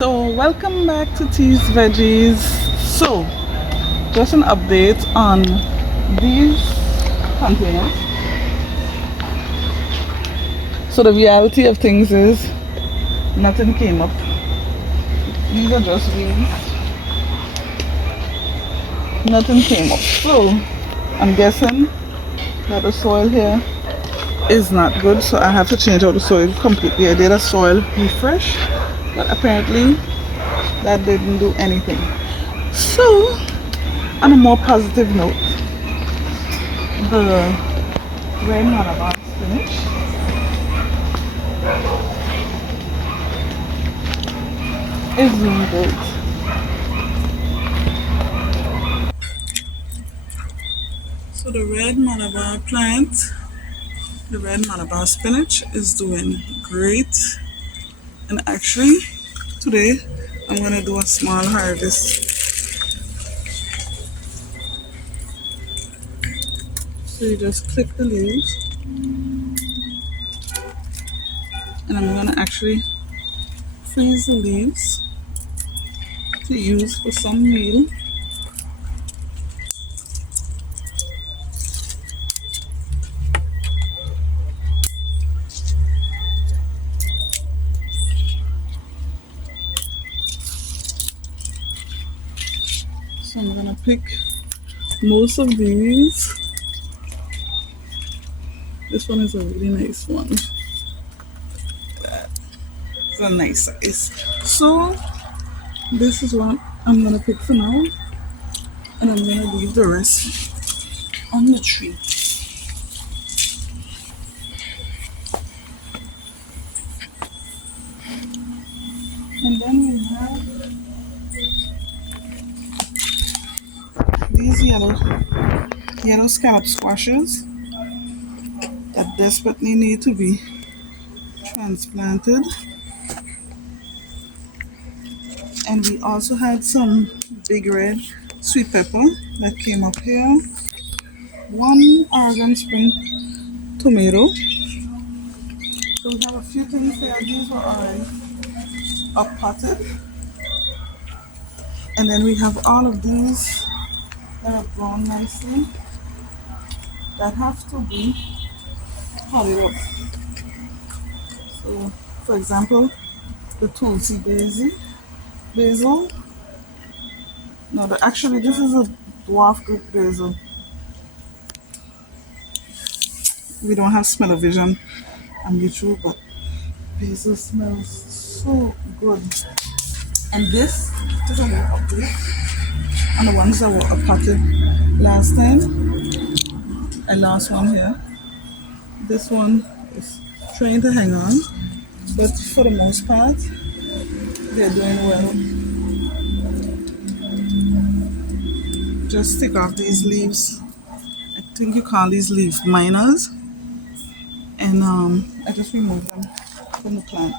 So, welcome back to Teas Veggies. So, just an update on these containers. So, the reality of things is nothing came up. These are just weeds. Nothing came up. So, I'm guessing that the soil here is not good. So, I have to change out the soil completely. I did a soil refresh, but apparently that didn't do anything. So, on a more positive note, the red Malabar spinach is doing good. So the red Malabar plant, the red Malabar spinach is doing great. And actually, today I'm gonna do a small harvest. So you just click the leaves, and I'm gonna actually freeze the leaves to use for some meal. So I'm gonna pick most of these. This one is a really nice one. It's a nice size. So this is what I'm gonna pick for now, and I'm gonna leave the rest on the tree. And then we have these yellow scallop squashes that desperately need to be transplanted. And we also had some big red sweet pepper that came up here. One Oregon Spring tomato. So we have a few things here. These were already up potted. And then we have all of these that have grown nicely that have to be potted up. So, for example, the Tulsi basil. No, actually, this is a dwarf Greek basil. We don't have smell-o-vision and be true, but basil smells so good. And this is a new update on the ones that were potted last time. And last one here. This one is trying to hang on, but for the most part, they're doing well. Just take off these leaves. I think you call these leaf miners, and I just remove them from the plant.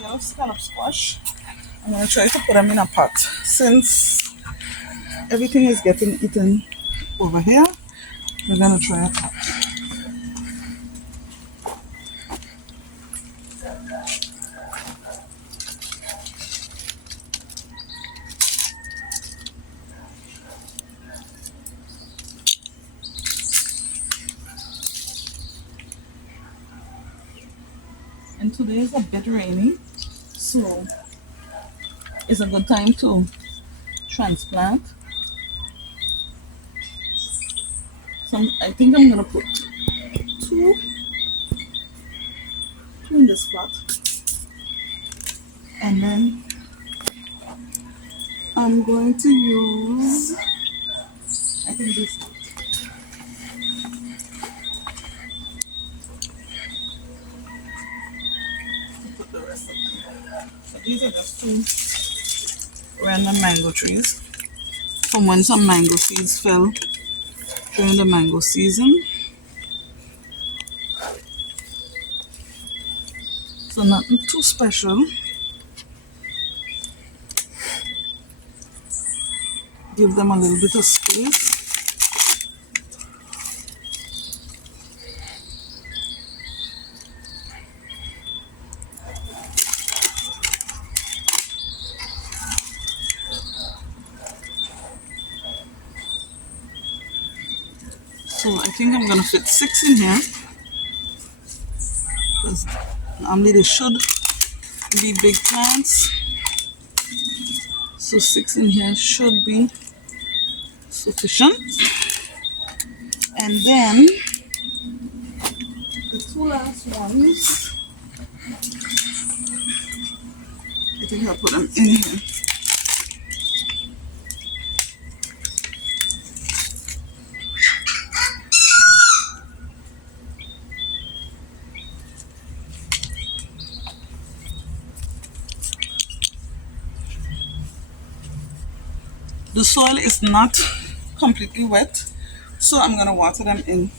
Yellow scallop squash. I'm gonna try to put them in a pot since everything is getting eaten over here. We're gonna try a pot. And today is a bit rainy, so it's a good time to transplant. I think I'm gonna put two, two in this pot, and then I'm going to use, I think this, to put the rest of them. So these are just two random mango trees from when some mango seeds fell during the mango season. So nothing too special. Give them a little bit of space. So I think I'm gonna fit 6 in here because normally they should be big plants. So 6 in here should be sufficient. And then the 2 last ones, I think I'll put them in here. The soil is not completely wet, so I'm gonna water them in.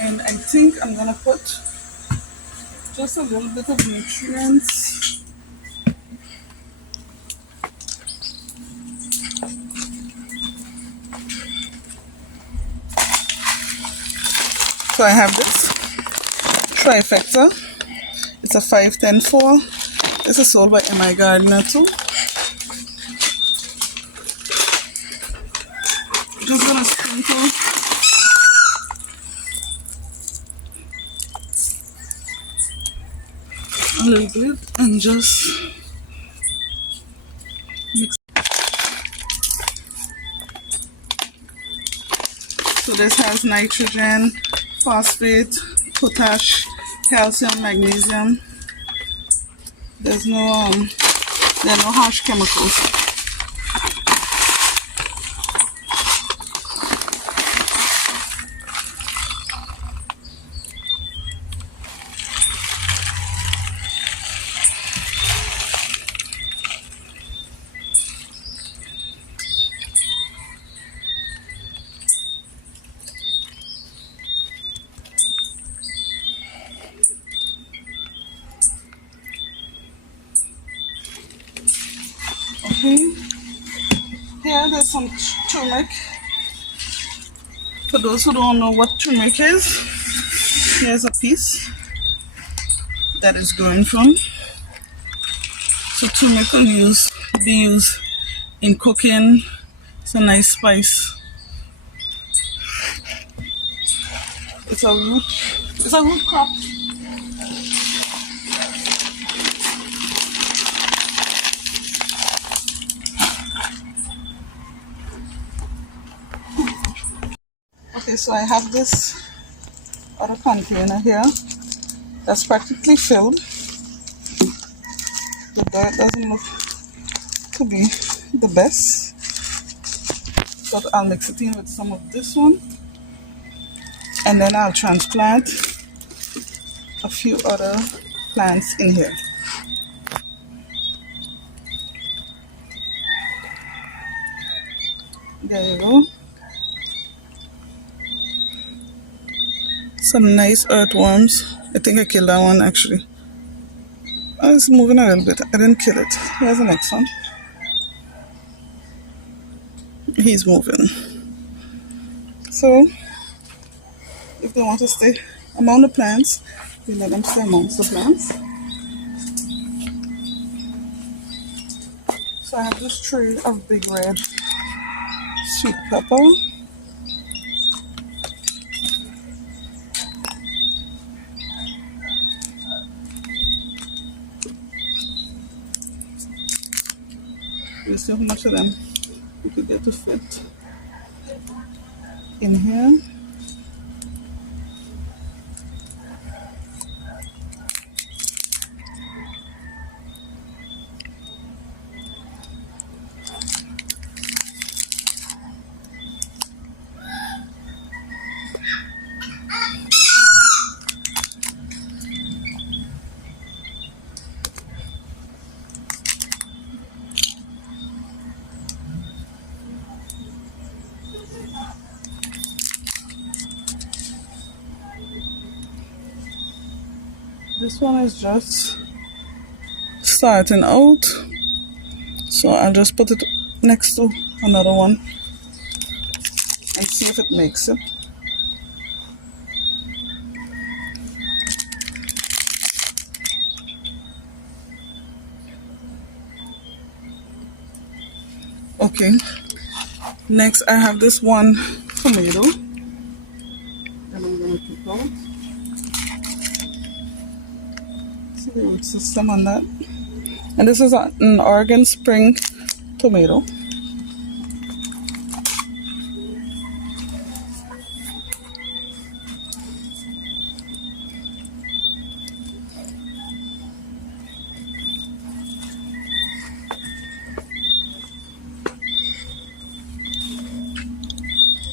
And I think I'm gonna put just a little bit of nutrients. So I have this trifecta. It's a 510-4. This is sold by MI Gardener too. Just gonna sprinkle a little bit and just mix. So this has nitrogen, phosphate, potash, calcium, magnesium. There are no harsh chemicals. Okay, here there's some turmeric. For those who don't know what turmeric is, here's a piece that is growing from. So turmeric will be used in cooking. It's a nice spice. It's a root crop. Okay, so I have this other container here that's practically filled. The dirt doesn't look to be the best, but I'll mix it in with some of this one, and then I'll transplant a few other plants in here. There you go. Some nice earthworms. I think I killed that one actually. Oh, it's moving a little bit. I didn't kill it. Here's the next one. He's moving. So, if they want to stay among the plants, we let them stay amongst the plants. So I have this tray of big red sweet pepper. We'll see how much of them we could get to fit in here. This one is just starting out, so I'll just put it next to another one and see if it makes it. Okay, next I have this one tomato that I'm going to pick out. See the root system on that. And this is an Oregon Spring tomato.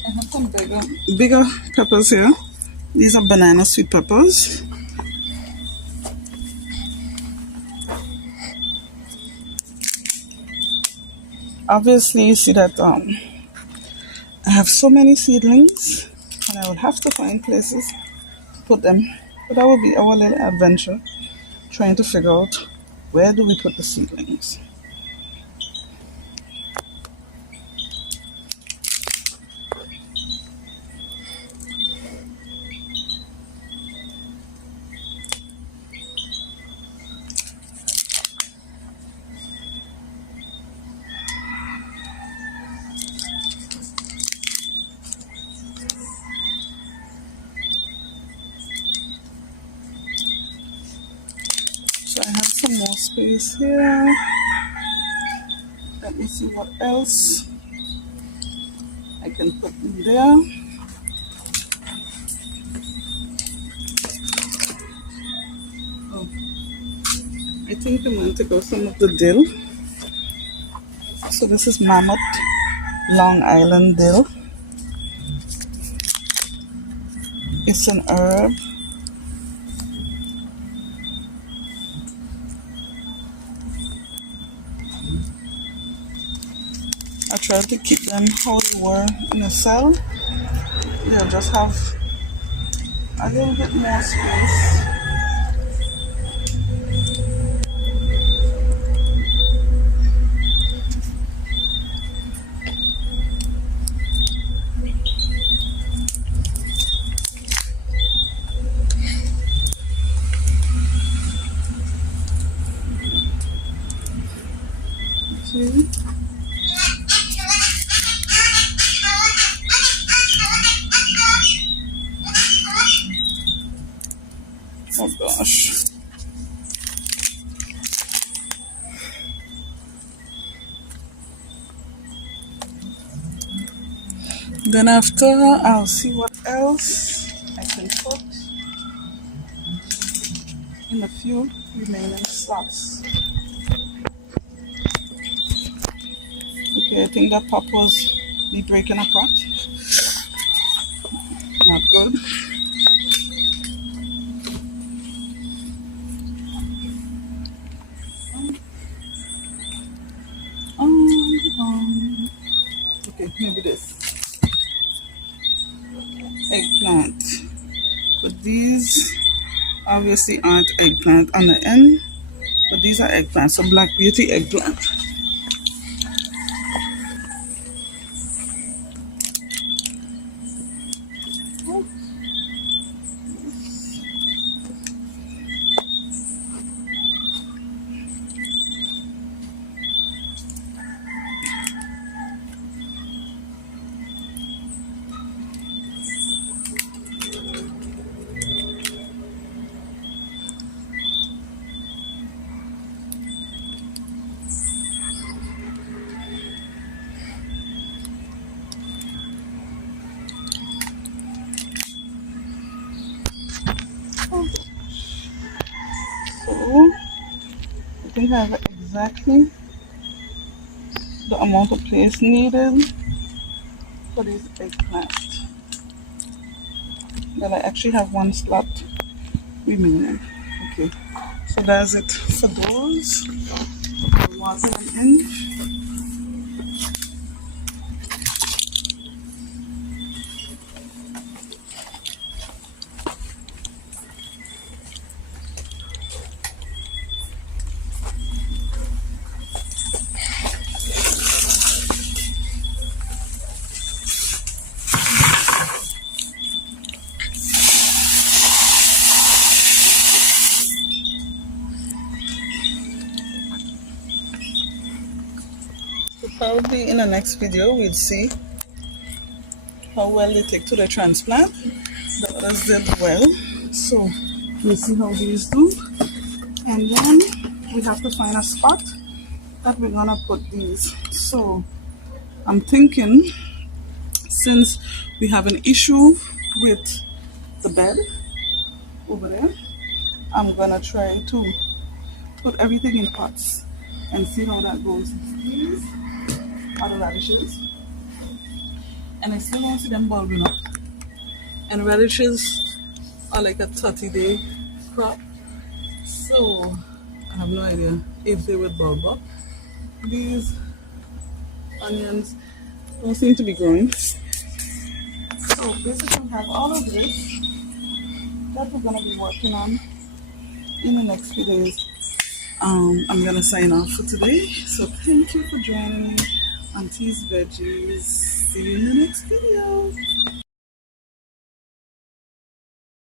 I have some bigger peppers here. These are banana sweet peppers. Obviously, you see that I have so many seedlings, and I would have to find places to put them. But that would be our little adventure, trying to figure out where do we put the seedlings. So I have some more space here. Let me see what else I can put in there. Oh, I think I'm going to take out some of the dill. So this is Mammoth Long Island dill. It's an herb. I try to keep them how they were in a cell. They'll just have a little bit more space. Okay. Oh gosh. Then after, I'll see what else I can put in a few remaining slots. Okay, I think that pot was me breaking apart. Not good. Okay, maybe this. Eggplant. But these obviously aren't eggplant on the end, but these are eggplants. So Black Beauty eggplant. So I think I have exactly the amount of place needed for this eggplant. But I actually have one slot remaining. Okay, so that's it for those. I'll water them in. Probably in the next video we'll see how well they take to the transplant. The others did well, so we'll see how these do. And then we have to find a spot that we're gonna put these. So I'm thinking, since we have an issue with the bed over there, I'm gonna try to put everything in pots and see how that goes. These are the radishes, and I still don't see them bulbing up. And radishes are like a 30-day crop, so I have no idea if they would bulb up. These onions don't seem to be growing. So basically we have all of this that we're gonna be working on in the next few days. I'm gonna sign off for today. So thank you for joining me on Tea's Veggies. See you in the next video.